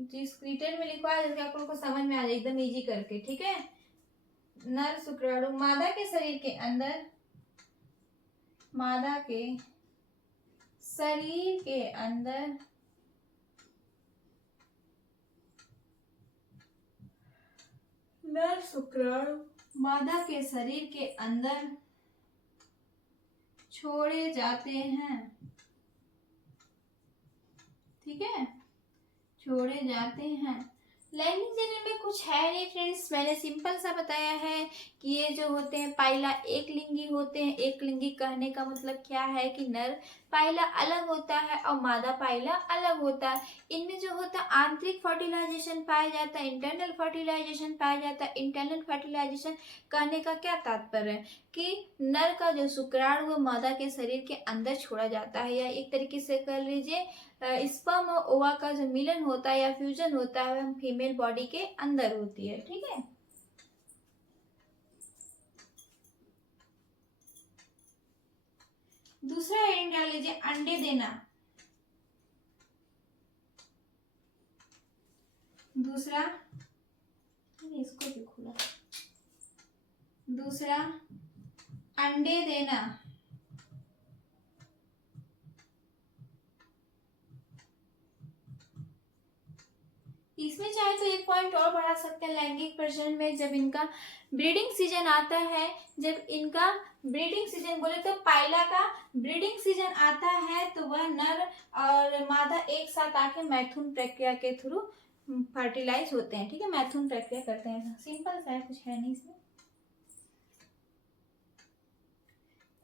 जिस रिटर्न में लिखा है जिसके आप लोगों को समझ में आ जाए एकदम इजी करके, ठीक है। नर शुक्राणु मादा के शरीर के अंदर, मादा के शरीर के अंदर नर शुक्राणु मादा के शरीर के अंदर छोड़े जाते हैं, ठीक है, छोड़े जाते हैं। लैंगिक जनन में कुछ है नहीं फ्रेंड्स, मैंने सिंपल सा बताया है कि ये जो होते हैं पाइला एक लिंगी होते हैं। एक लिंगी कहने का मतलब क्या है कि नर पाइला अलग होता है और मादा पाइला अलग होता है। इनमें जो होता है आंतरिक फर्टिलाइजेशन पाया जाता है, इंटरनल फर्टिलाइजेशन पाया जाता है। इंटरनल फर्टिलाइजेशन कहने का क्या तात्पर्य है कि नर का जो शुक्राणु वो मादा के शरीर के अंदर छोड़ा जाता है, या एक तरीके से कह लीजिए स्पर्म और ओवा का जो मिलन होता है या फ्यूजन होता है वह फीमेल बॉडी के अंदर होती है, ठीक है। दूसरा हेडिंग डाल लीजिए अंडे देना। दूसरा, इसको भी खोला। दूसरा अंडे देना। इसमें चाहे तो एक पॉइंट और बढ़ा सकते हैं। लैंगिक प्रजनन में जब इनका ब्रीडिंग सीजन आता है, जब इनका ब्रीडिंग सीजन बोले तो पाइला का ब्रीडिंग सीजन आता है तो वह नर और मादा एक साथ आके मैथुन प्रक्रिया के थ्रू फर्टिलाइज होते हैं, ठीक है, मैथुन प्रक्रिया करते हैं। सिंपल सा है, कुछ है नहीं इसमें।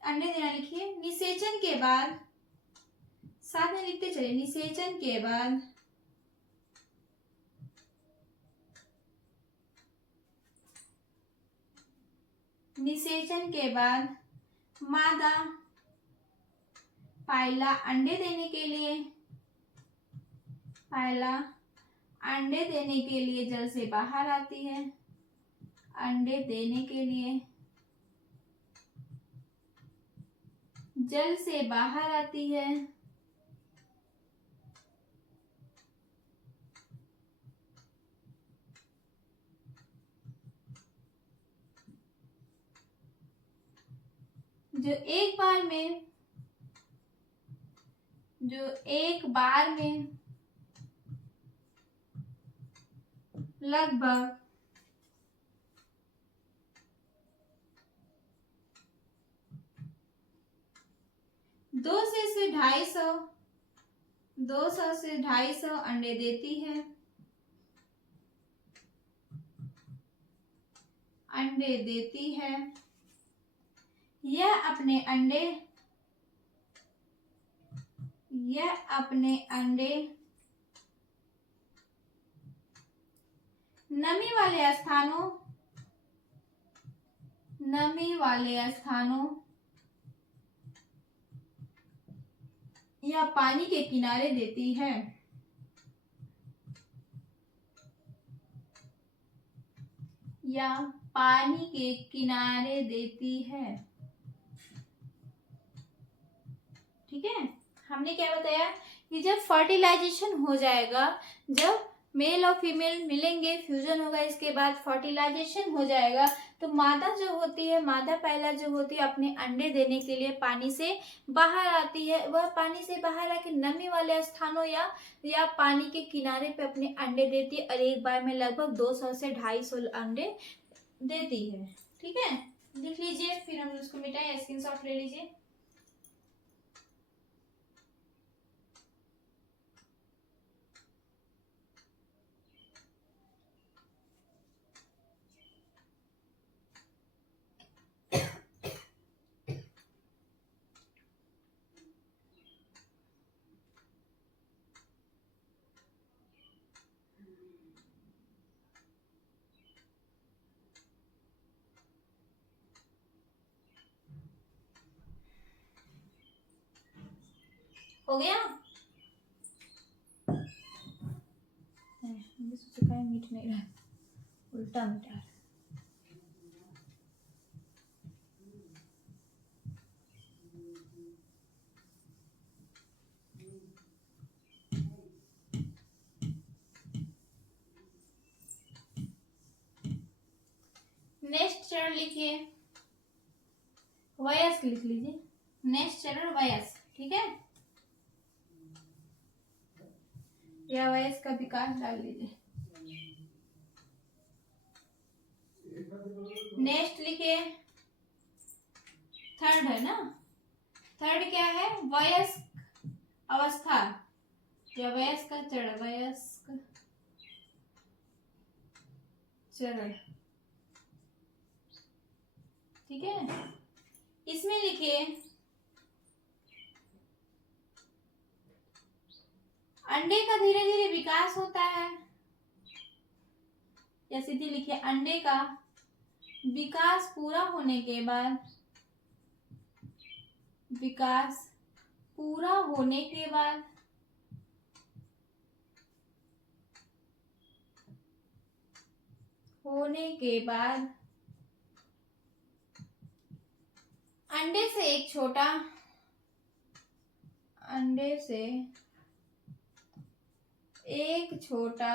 अंडे देना लिखिए। निषेचन के बाद, साथ में लिखते चलिए, निषेचन के बाद मादा पाइला अंडे देने के लिए जल से बाहर आती है। अंडे देने के लिए जल से बाहर आती है। जो एक बार में लगभग 200 से 250 अंडे देती है। यह अपने अंडे नमी वाले स्थानों या पानी के किनारे देती है। ठीक है। हमने क्या बताया कि जब फर्टिलाइजेशन हो जाएगा, जब मेल और फीमेल मिलेंगे, फ्यूजन होगा, इसके बाद फर्टिलाइजेशन हो जाएगा, तो मादा जो होती है, मादा पाइला जो होती है अपने अंडे देने के लिए पानी से बाहर आती है। वह पानी से बाहर आके नमी वाले स्थानों या पानी के किनारे पे अपने अंडे देती है और एक बार में लगभग 200 से 250 अंडे देती है। ठीक है, लिख लीजिए, फिर हम उसको मिटाएं, स्क्रीनशॉट ले लीजिए। हो गया? सोचा मीठ नहीं रहा, उल्टा मीठा। नेक्स्ट चरण लिखिए, वयस्क लिख लीजिए। नेक्स्ट चरण वयस्क, ठीक है, या वयस्क का विकास डाल लीजिए। नेक्स्ट लिखिए, थर्ड है ना, थर्ड क्या है? वयस्क अवस्था या वयस्क का चरण, वयस्क चरण, ठीक है। इसमें लिखिए अंडे का धीरे धीरे विकास होता है, या सीधी लिखिए अंडे का विकास पूरा होने के बाद, विकास पूरा होने के बाद अंडे से एक छोटा, अंडे से एक छोटा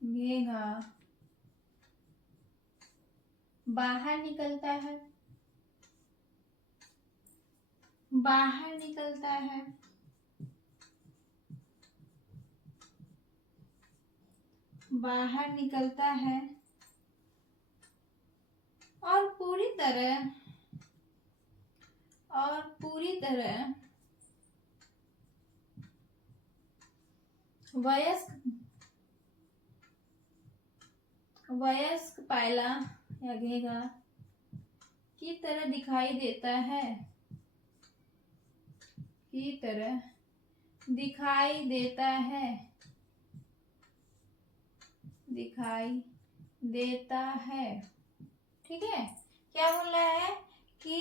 घेंघा बाहर निकलता है, बाहर निकलता है, बाहर निकलता है और पूरी तरह वयस्क पायला या घेंघा की तरह दिखाई देता है, की तरह दिखाई देता है, दिखाई देता है, ठीक है। क्या बोल रहा है कि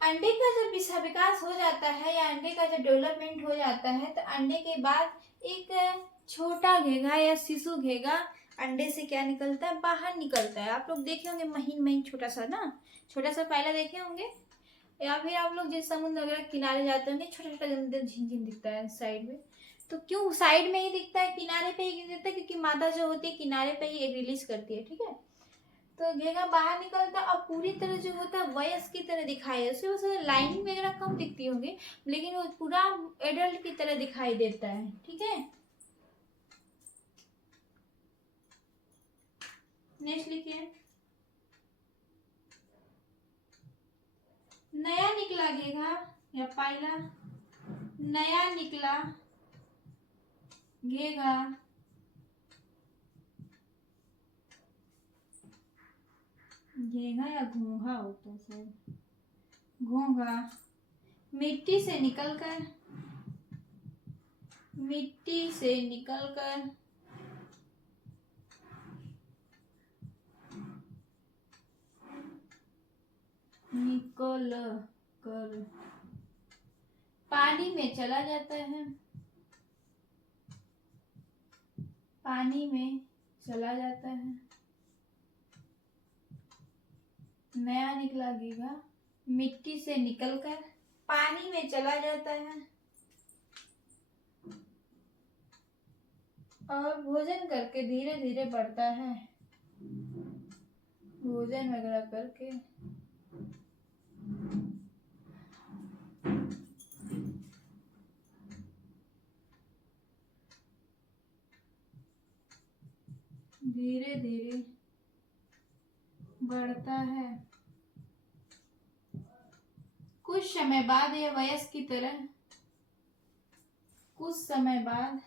अंडे का जब विकास हो जाता है या अंडे का जब डेवलपमेंट हो जाता है तो अंडे के बाद एक छोटा घेंघा या शिशु घेंघा अंडे से क्या निकलता है? बाहर निकलता है। आप लोग देखे होंगे महीन महीन छोटा सा ना, छोटा सा पायला देखे होंगे, या फिर आप लोग जिस समुद्र वगैरह किनारे जाते होंगे छोटा छोटा झिनझिन दिखता है साइड में। तो क्यों साइड में ही दिखता है, किनारे पे ही क्यों दिखता है? क्योंकि मादा जो होती है किनारे पे ही एग रिलीज करती है, ठीक है। तो घेंघा बाहर निकलता है और पूरी तरह जो होता है वयस्क की तरह दिखाई देता है, उसमें लाइनिंग वगैरह कम दिखती होंगी लेकिन वो पूरा एडल्ट की तरह दिखाई देता है, ठीक है। नेक्स्ट लिखिए, नया निकला घेंघा या पायला, नया निकला घेंघा घेंघा या घोंघा होता है सर, घोंघा मिट्टी से निकलकर पानी में चला जाता है, पानी में चला जाता है। नया निकला घेंघा मिट्टी से निकलकर पानी में चला जाता है और भोजन करके धीरे धीरे बढ़ता है, भोजन वगैरह करके धीरे धीरे बढ़ता है। कुछ समय बाद यह वयस्क की तरह, कुछ समय बाद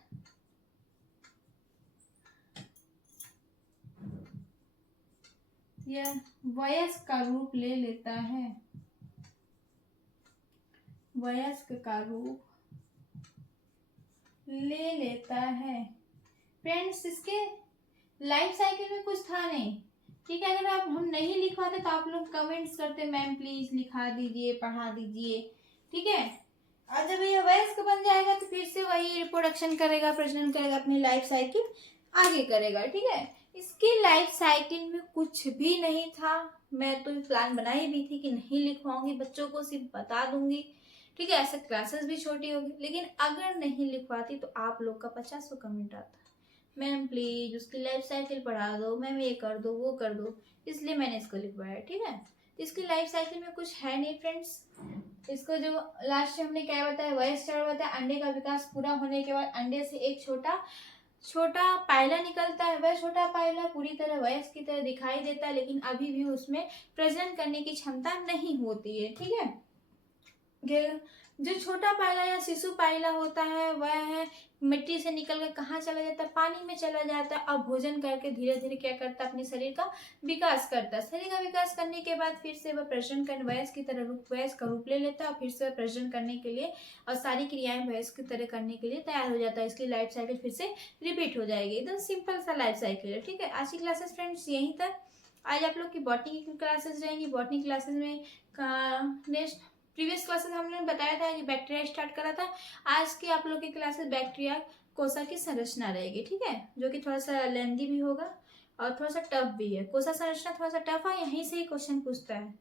यह वयस्क का रूप ले लेता है, वयस्क का रूप ले लेता है। फ्रेंड्स, इसके लाइफ साइकिल में कुछ था नहीं, ठीक है। अगर आप हम नहीं लिखवाते तो आप लोग कमेंट्स करते मैम प्लीज लिखा दीजिए, पढ़ा दीजिए, ठीक है। और जब ये वयस्क बन जाएगा तो फिर से वही रिप्रोडक्शन करेगा, प्रजनन करेगा, अपनी लाइफ साइकिल आगे करेगा, ठीक है। इसकी लाइफ साइकिल में कुछ भी नहीं था। मैं तो प्लान बनाई भी थी कि नहीं लिखवाऊंगी बच्चों को, सिर्फ बता दूंगी, ठीक है। ऐसे क्लासेस भी छोटी होगी, लेकिन अगर नहीं लिखवाती तो आप लोग का 50 कमेंट आता, मैम प्लीज उसकी लाइफ साइकिल पढ़ा दो, मैम ये कर दो वो कर दो, इसलिए मैंने इसको लिखवाया, ठीक है। इसकी लाइफ साइकिल में कुछ है नहीं फ्रेंड्स। इसको जो लास्ट में हमने क्या बताया, वयस्क चरण बताया, अंडे का विकास पूरा होने के बाद अंडे से एक छोटा छोटा पायला निकलता है। वह छोटा पायला पूरी तरह वयस्क की तरह दिखाई देता है, लेकिन अभी भी उसमें प्रजनन करने की क्षमता नहीं होती है, ठीक है। जो छोटा पायला या शिशु पायला होता है वह है मिट्टी से निकल कर कहाँ चला जाता है, पानी में चला जाता है। अब भोजन करके धीरे धीरे क्या करता है, अपने शरीर का विकास करता है। शरीर का विकास करने के बाद फिर से वह प्रजनन कर वयस्क की तरह वयस्क का रूप ले लेता है, और फिर से वह प्रजनन करने के लिए और सारी क्रियाएं वयस्क की तरह करने के लिए तैयार हो जाता है। इसकी लाइफ साइकिल फिर से रिपीट हो जाएगी। एकदम सिंपल सा लाइफ साइकिल है, ठीक है। आज की क्लासेस फ्रेंड्स यहीं तक। आज आप लोग की बॉटनी की क्लासेस रहेंगी। बॉटनी क्लासेस में नेक्स्ट प्रीवियस क्लासेस हमने बताया था कि बैक्टीरिया स्टार्ट करा था। आज की आप लोग की क्लासेस बैक्टीरिया कोशा की संरचना रहेगी, ठीक है, जो कि थोड़ा सा लेंदी भी होगा और थोड़ा सा टफ भी है। कोशा संरचना थोड़ा सा टफ है, यहीं से ही क्वेश्चन पूछता है।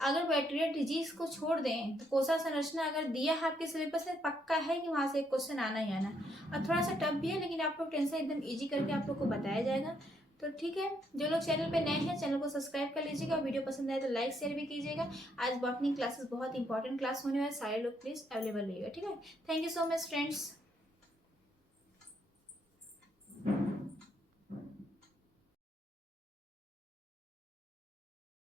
अगर बैक्टीरिया डिजीज को छोड़ दें तो कोशा संरचना अगर दिया है आपके सिलेबस में, पक्का है कि वहां से एक क्वेश्चन आना ही आना। और थोड़ा सा टफ भी है, लेकिन आप लोग टेंशन एकदम इजी करके आप लोग को बताया जाएगा। तो ठीक है, जो लोग चैनल पे नए हैं चैनल को सब्सक्राइब कर लीजिएगा, वीडियो पसंद आए तो लाइक शेयर भी कीजिएगा। आज बॉटनी क्लासेस बहुत इंपॉर्टेंट क्लास होने वाले, सारे लोग प्लीज अवेलेबल रहिएगा, ठीक है। Thank you so much friends.